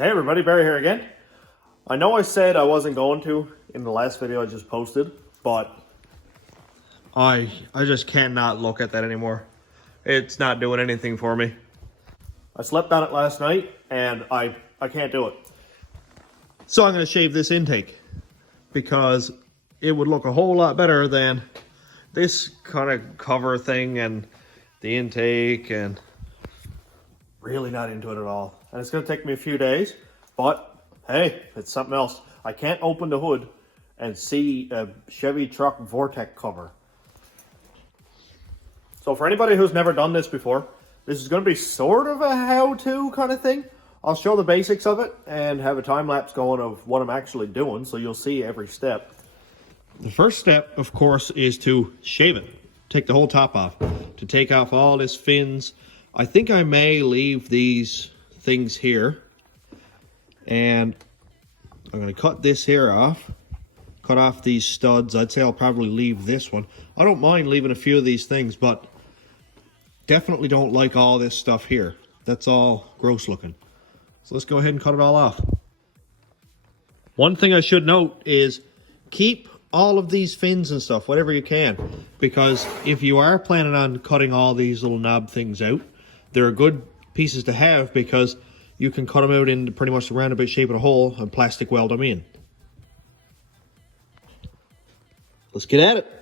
Hey everybody, Barry here again. I know I said I wasn't going to in the last video I just posted, but I just cannot look at that anymore. It's not doing anything for me. I slept on it last night and I can't do it. So I'm going to shave this intake because it would look a whole lot better than this kind of cover thing and the intake, and really not into it at all. And it's going to take me a few days, but hey, it's something else. I can't open the hood and see a Chevy truck Vortex cover. So for anybody who's never done this before, this is going to be sort of a how-to kind of thing. I'll show the basics of it and have a time-lapse going of what I'm actually doing, so you'll see every step. The first step, of course, is to shave it. Take the whole top off. To take off all this fins. I think I may leave these things here. And I'm going to cut this here off. Cut off these studs. I'd say I'll probably leave this one. I don't mind leaving a few of these things, but definitely don't like all this stuff here. That's all gross looking. So let's go ahead and cut it all off. One thing I should note is keep all of these fins and stuff, whatever you can, because if you are planning on cutting all these little knob things out, they're good pieces to have because you can cut them out into pretty much the roundabout shape of a hole and plastic weld them in. Let's get at it.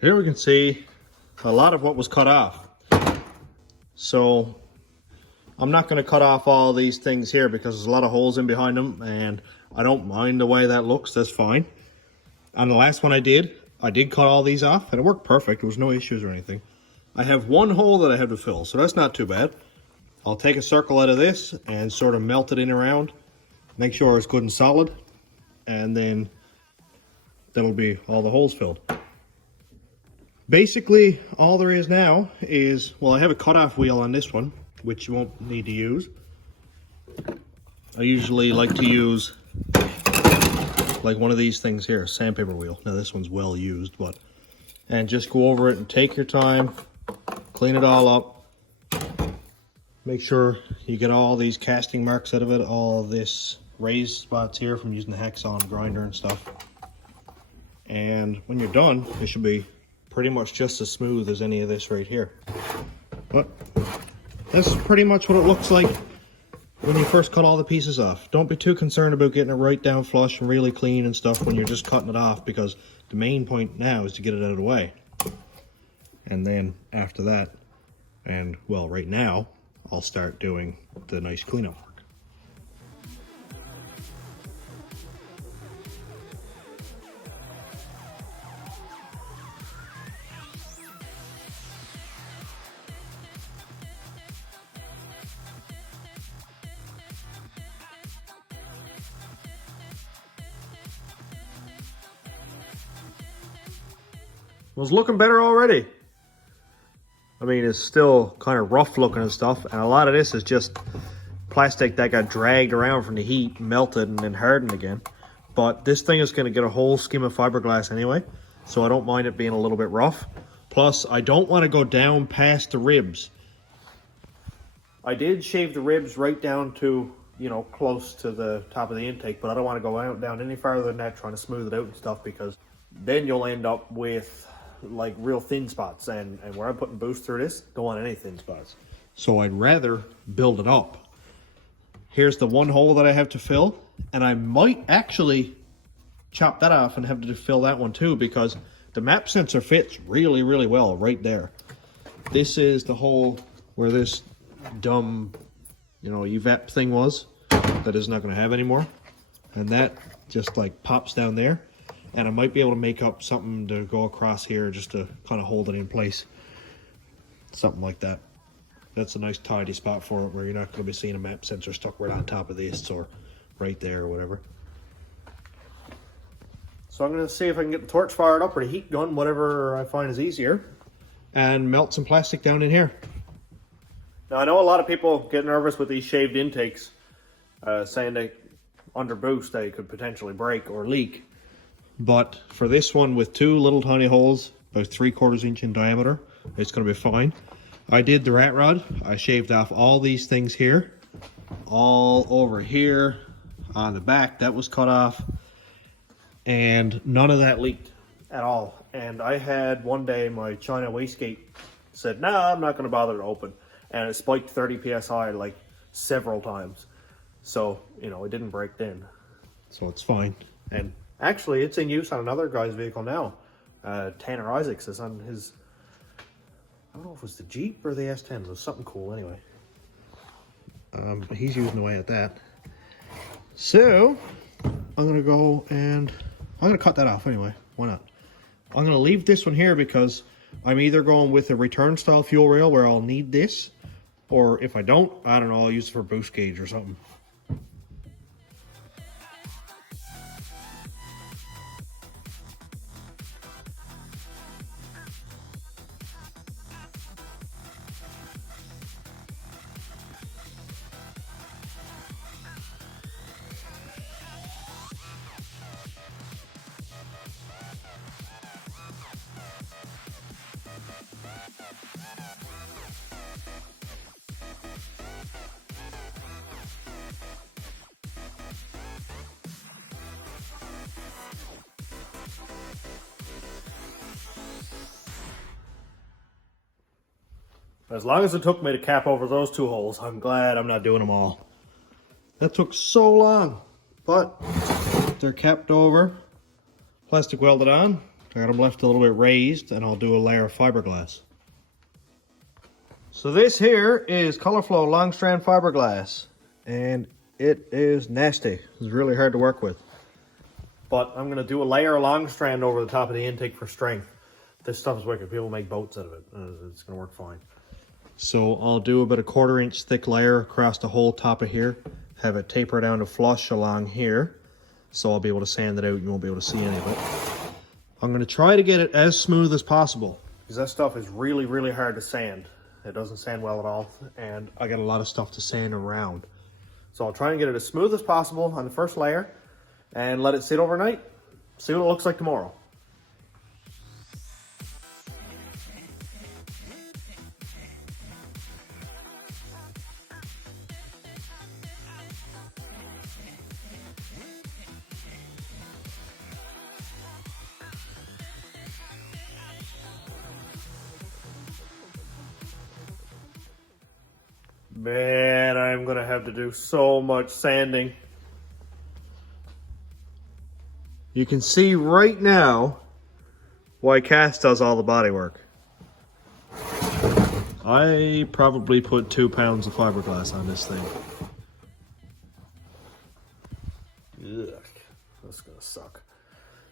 Here we can see a lot of what was cut off. So I'm not going to cut off all these things here because there's a lot of holes in behind them, and I don't mind the way that looks. That's fine. On the last one I did cut all these off and it worked perfect. There was no issues or anything. I have one hole that I have to fill, so that's not too bad. I'll take a circle out of this and sort of melt it in around. Make sure it's good and solid, and then that'll be all the holes filled. Basically, all there is now is, well, I have a cutoff wheel on this one, which you won't need to use. I usually like to use like one of these things here, sandpaper wheel. Now this one's well used, but, and just go over it and take your time, clean it all up. Make sure you get all these casting marks out of it, all this raised spots here from using the hacksaw and grinder and stuff. And when you're done, it should be pretty much just as smooth as any of this right here. But that's pretty much what it looks like when you first cut all the pieces off. Don't be too concerned about getting it right down flush and really clean and stuff when you're just cutting it off, because the main point now is to get it out of the way. And then after that, and well, right now, I'll start doing the nice cleanup work. Well, it's looking better already. I mean, it's still kind of rough looking and stuff, and a lot of this is just plastic that got dragged around from the heat, melted, and then hardened again. But this thing is going to get a whole skim of fiberglass anyway, so I don't mind it being a little bit rough. Plus, I don't want to go down past the ribs. I did shave the ribs right down to, you know, close to the top of the intake, but I don't want to go down any farther than that trying to smooth it out and stuff, because then you'll end up with like real thin spots, and where I'm putting boost through this, don't want any thin spots. So I'd rather build it up. Here's the one hole that I have to fill, and I might actually chop that off and have to fill that one too, because the map sensor fits really, really well right there. This is the hole where this dumb, you know, evap thing was. that is not going to have anymore. And that just like pops down there. And I might be able to make up something to go across here just to kind of hold it in place. Something like that. That's a nice tidy spot for it where you're not going to be seeing a map sensor stuck right on top of this or right there or whatever. So I'm going to see if I can get the torch fired up or the heat gun, whatever I find is easier, and melt some plastic down in here. Now I know a lot of people get nervous with these shaved intakes, saying they under boost they could potentially break or leak. But for this one with two little tiny holes, about 3/4 inch in diameter, it's going to be fine. I did the rat rod. I shaved off all these things here, all over here on the back that was cut off, and none of that leaked at all. And I had one day my China wastegate said, nah, I'm not going to bother to open, and it spiked 30 psi like several times. So, you know, it didn't break then, so it's fine. And actually, it's in use on another guy's vehicle now. Tanner Isaacs is on his, I don't know if it was the Jeep or the S10. It was something cool anyway. But he's using away at that. So, I'm going to go and I'm going to cut that off anyway. Why not? I'm going to leave this one here because I'm either going with a return style fuel rail where I'll need this, or if I don't know, I'll use it for boost gauge or something. As long as it took me to cap over those two holes, I'm glad I'm not doing them all. That took so long, but they're capped over, plastic welded on. I got them left a little bit raised, and I'll do a layer of fiberglass. So this here is ColorFlow long strand fiberglass, and it is nasty. It's really hard to work with. But I'm gonna do a layer of long strand over the top of the intake for strength. This stuff is wicked. People make boats out of it. It's gonna work fine. So I'll do about a 1/4 inch thick layer across the whole top of here, have it taper down to flush along here, so I'll be able to sand it out. You won't be able to see any of it. I'm going to try to get it as smooth as possible, because that stuff is really, really hard to sand. It doesn't sand well at all, and I got a lot of stuff to sand around. So I'll try and get it as smooth as possible on the first layer, and let it sit overnight, see what it looks like tomorrow. Man, I'm gonna have to do so much sanding. You can see right now why Cass does all the body work. I probably put 2 pounds of fiberglass on this thing. Ugh, that's gonna suck.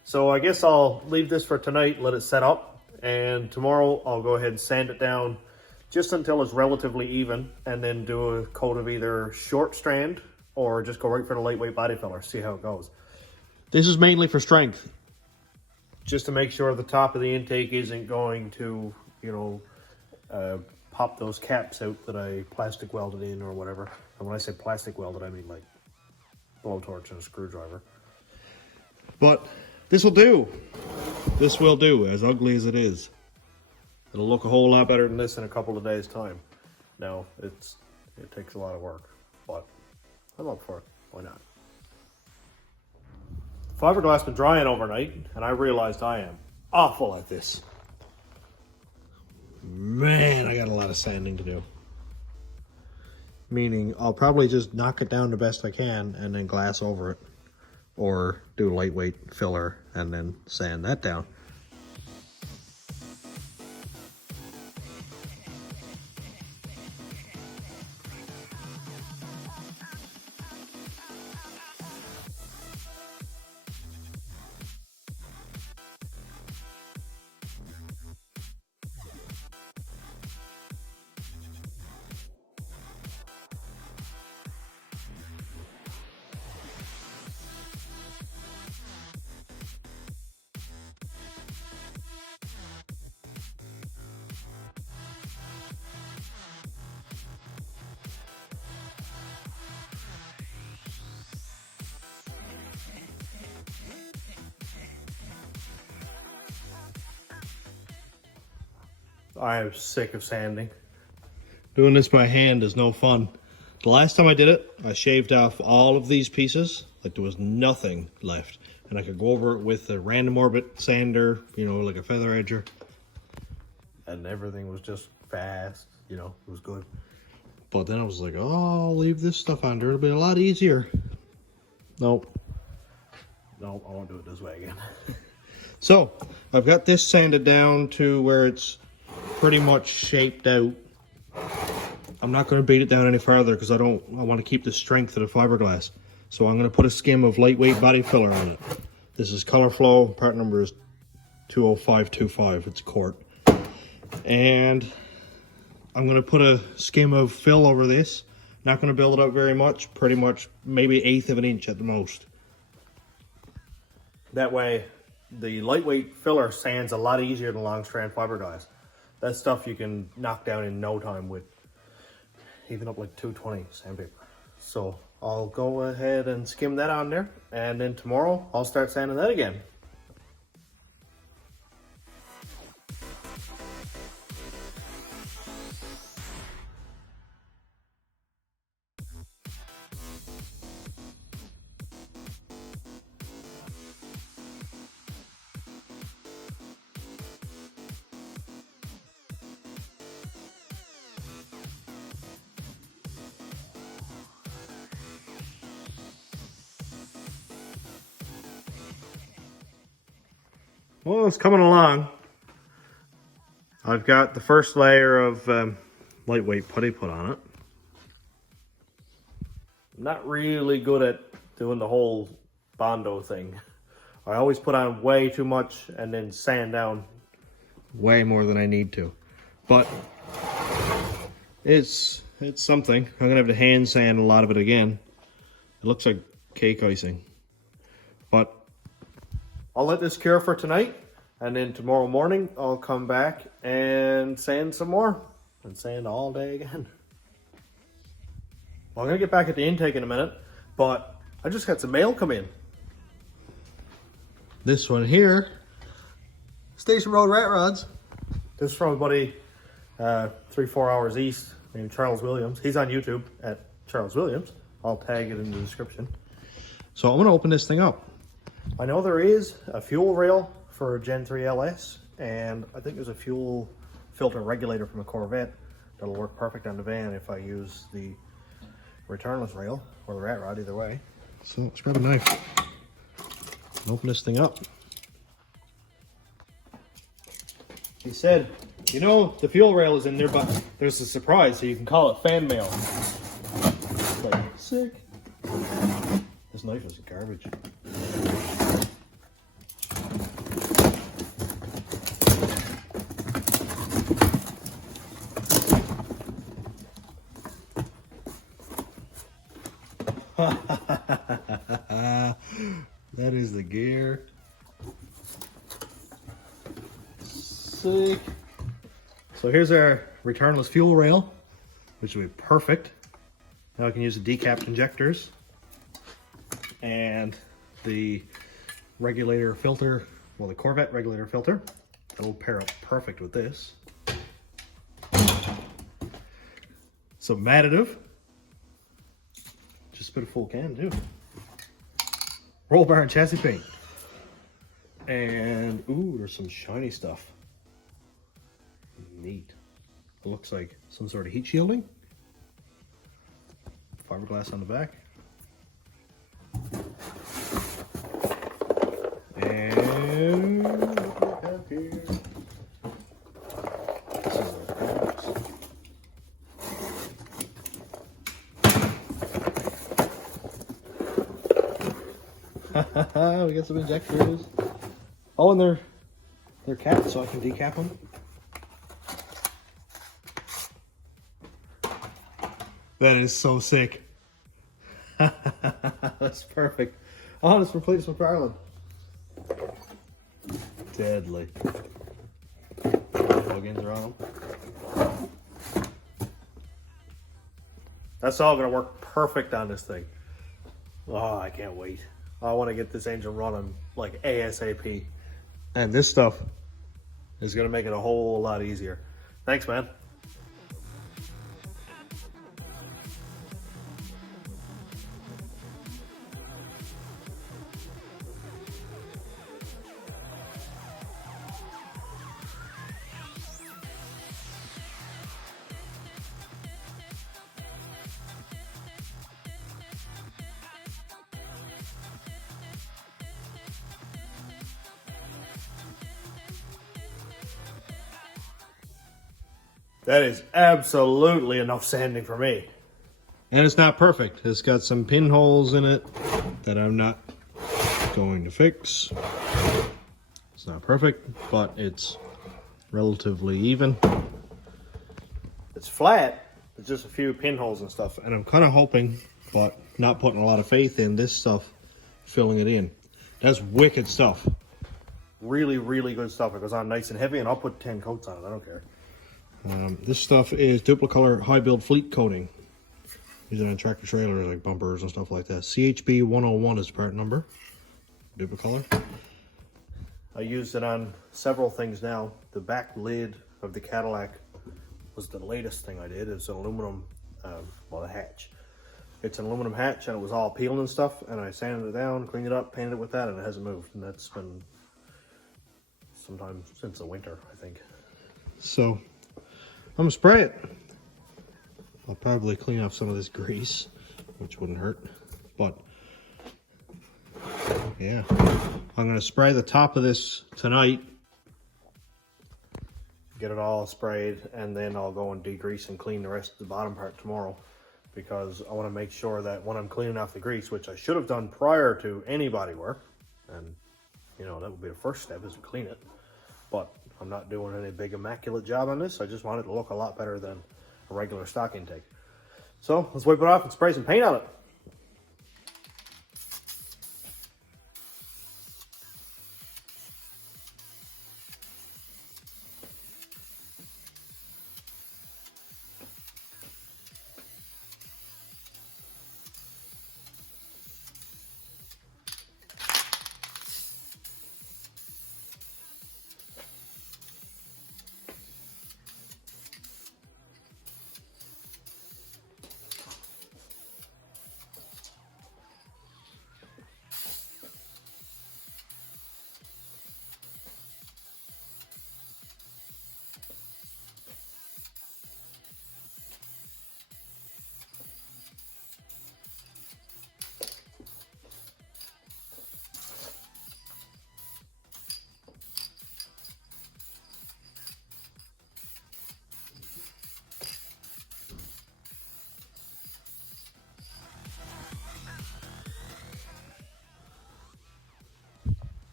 So I guess I'll leave this for tonight, let it set up, and tomorrow I'll go ahead and sand it down just until it's relatively even, and then do a coat of either short strand or just go right for the lightweight body filler, see how it goes. This is mainly for strength, just to make sure the top of the intake isn't going to, you know, pop those caps out that I plastic welded in or whatever. And when I say plastic welded, I mean like blowtorch and a screwdriver. But this will do. This will do, as ugly as it is. It'll look a whole lot better than this in a couple of days' time. Now, it takes a lot of work, but I'm up for it. Why not? Fiberglass been drying overnight, and I realized I am awful at this. Man, I got a lot of sanding to do. Meaning, I'll probably just knock it down the best I can and then glass over it. Or do lightweight filler and then sand that down. I am sick of sanding. Doing this by hand is no fun. The last time I did it, I shaved off all of these pieces. Like there was nothing left. And I could go over it with a random orbit sander, you know, like a feather edger. And everything was just fast, you know, it was good. But then I was like, oh, I'll leave this stuff on there. It'll be a lot easier. Nope. Nope, I won't do it this way again. So, I've got this sanded down to where it's pretty much shaped out. I'm not going to beat it down any further because I want to keep the strength of the fiberglass. So I'm going to put a skim of lightweight body filler on it. This is Color Flow, part number is 20525, it's quart. And I'm going to put a skim of fill over this. Not going to build it up very much, pretty much maybe 1/8 of an inch at the most. That way, the lightweight filler sands a lot easier than long strand fiberglass. That stuff you can knock down in no time with even up like 220 sandpaper. So I'll go ahead and skim that on there, and then tomorrow I'll start sanding that again. Well, it's coming along. I've got the first layer of lightweight putty put on it. I'm not really good at doing the whole Bondo thing. I always put on way too much and then sand down way more than I need to. But it's something. I'm gonna have to hand sand a lot of it again. It looks like cake icing. But I'll let this cure for tonight, and then tomorrow morning I'll come back and sand some more, and sand all day again. Well, I'm gonna get back at the intake in a minute, but I just had some mail come in. This one here, Station Road Rat Rods. This is from a buddy 3-4 hours east named Charles Williams. He's on YouTube at Charles Williams. I'll tag it in the description. So I'm gonna open this thing up. I know there is a fuel rail for a Gen 3 LS, and I think there's a fuel filter regulator from a Corvette that'll work perfect on the van if I use the returnless rail or the rat rod, either way. So let's grab a knife and open this thing up. He said, you know, the fuel rail is in there, but there's a surprise, so you can call it fan mail. Like, sick. This knife is garbage. That is the gear. Sick. So here's our returnless fuel rail, which will be perfect. Now I can use the decapped injectors and the regulator filter, well, the Corvette regulator filter. That'll pair up perfect with this. Some additive. Just put a full can too. Roll bar and chassis paint. And ooh, there's some shiny stuff. Neat. It looks like some sort of heat shielding. Fiberglass on the back. And what do we have here? This is our we got some injectors. Oh, and they're capped, so I can decap them. That is so sick. That's perfect. Oh, it's complete from Ireland. Deadly. Plug-ins are on them. That's all gonna work perfect on this thing. Oh, I can't wait. I want to get this engine running like ASAP. And this stuff is gonna make it a whole lot easier. Thanks, man. That is absolutely enough sanding for me. And it's not perfect. It's got some pinholes in it that I'm not going to fix. It's not perfect, but it's relatively even. It's flat. There's just a few pinholes and stuff. And I'm kind of hoping, but not putting a lot of faith in this stuff, filling it in. That's wicked stuff. Really, really good stuff. It goes on nice and heavy, and I'll put 10 coats on it. I don't care. This stuff is Duplicolor High Build Fleet Coating. Used on tractor trailers like bumpers and stuff like that. CHB 101 is part number. Duplicolor. I used it on several things now. The back lid of the Cadillac was the latest thing I did. It's an aluminum, well, the hatch. It's an aluminum hatch, and it was all peeling and stuff, and I sanded it down, cleaned it up, painted it with that, and it hasn't moved. And that's been sometime since the winter, I think. So I'm gonna spray it. I'll probably clean off some of this grease, which wouldn't hurt, but yeah. I'm gonna spray the top of this tonight, get it all sprayed, and then I'll go and degrease and clean the rest of the bottom part tomorrow, because I want to make sure that when I'm cleaning off the grease, which I should have done prior to any body work, and you know, that would be the first step, is to clean it, but I'm not doing any big immaculate job on this. I just want it to look a lot better than a regular stock intake. So let's wipe it off and spray some paint on it.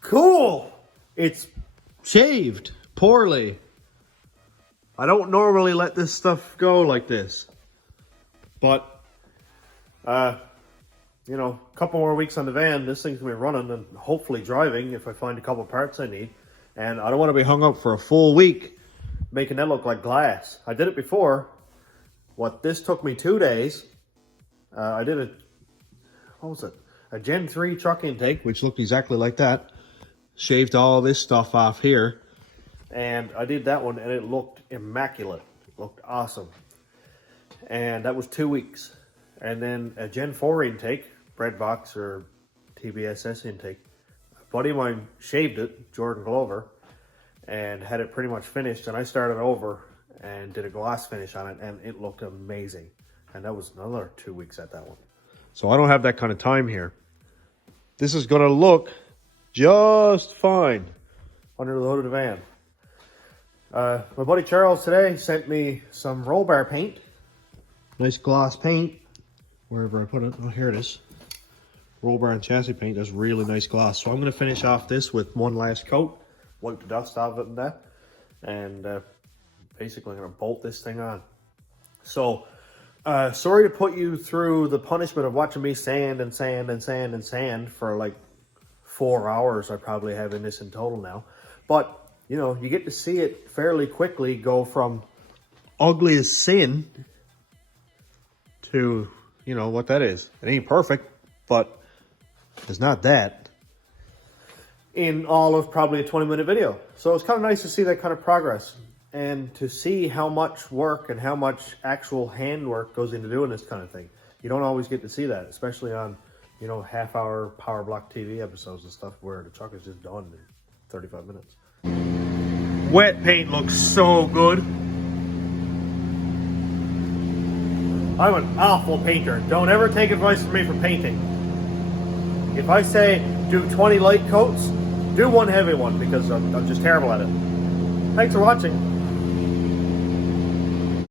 Cool! It's shaved poorly. I don't normally let this stuff go like this. But, you know, a couple more weeks on the van, this thing's gonna be running and hopefully driving if I find a couple parts I need. And I don't want to be hung up for a full week making that look like glass. I did it before. This took me 2 days. I did a Gen 3 truck intake, which looked exactly like that. Shaved all this stuff off here, and I did that one, and it looked immaculate. It looked awesome. And that was 2 weeks. And then a Gen 4 intake, bread box or TBSS intake. A buddy of mine shaved it, Jordan Glover, and had it pretty much finished, and I started over and did a gloss finish on it, and it looked amazing. And that was another 2 weeks at that one. So I don't have that kind of time here. This is going to look just fine under the hood of the van. My buddy Charles today sent me some roll bar paint. Nice gloss paint. Wherever I put it. Oh, here it is. Roll bar and chassis paint. That's really nice gloss. So I'm going to finish off this with one last coat. Wipe the dust off it and that. And basically I'm going to bolt this thing on. So, sorry to put you through the punishment of watching me sand and sand and sand and sand for like 4 hours I probably have in this in total now. But, you know, you get to see it fairly quickly go from ugly as sin to, you know, what that is. It ain't perfect, but it's not that. In all of probably a 20-minute video. So it's kind of nice to see that kind of progress. and to see how much work and how much actual handwork goes into doing this kind of thing. You don't always get to see that, especially on, you know, half-hour power block TV episodes and stuff where the truck is just done in 35 minutes. Wet paint looks so good. I'm an awful painter. Don't ever take advice from me for painting. If I say do 20 light coats, do one heavy one because I'm just terrible at it. Thanks for watching.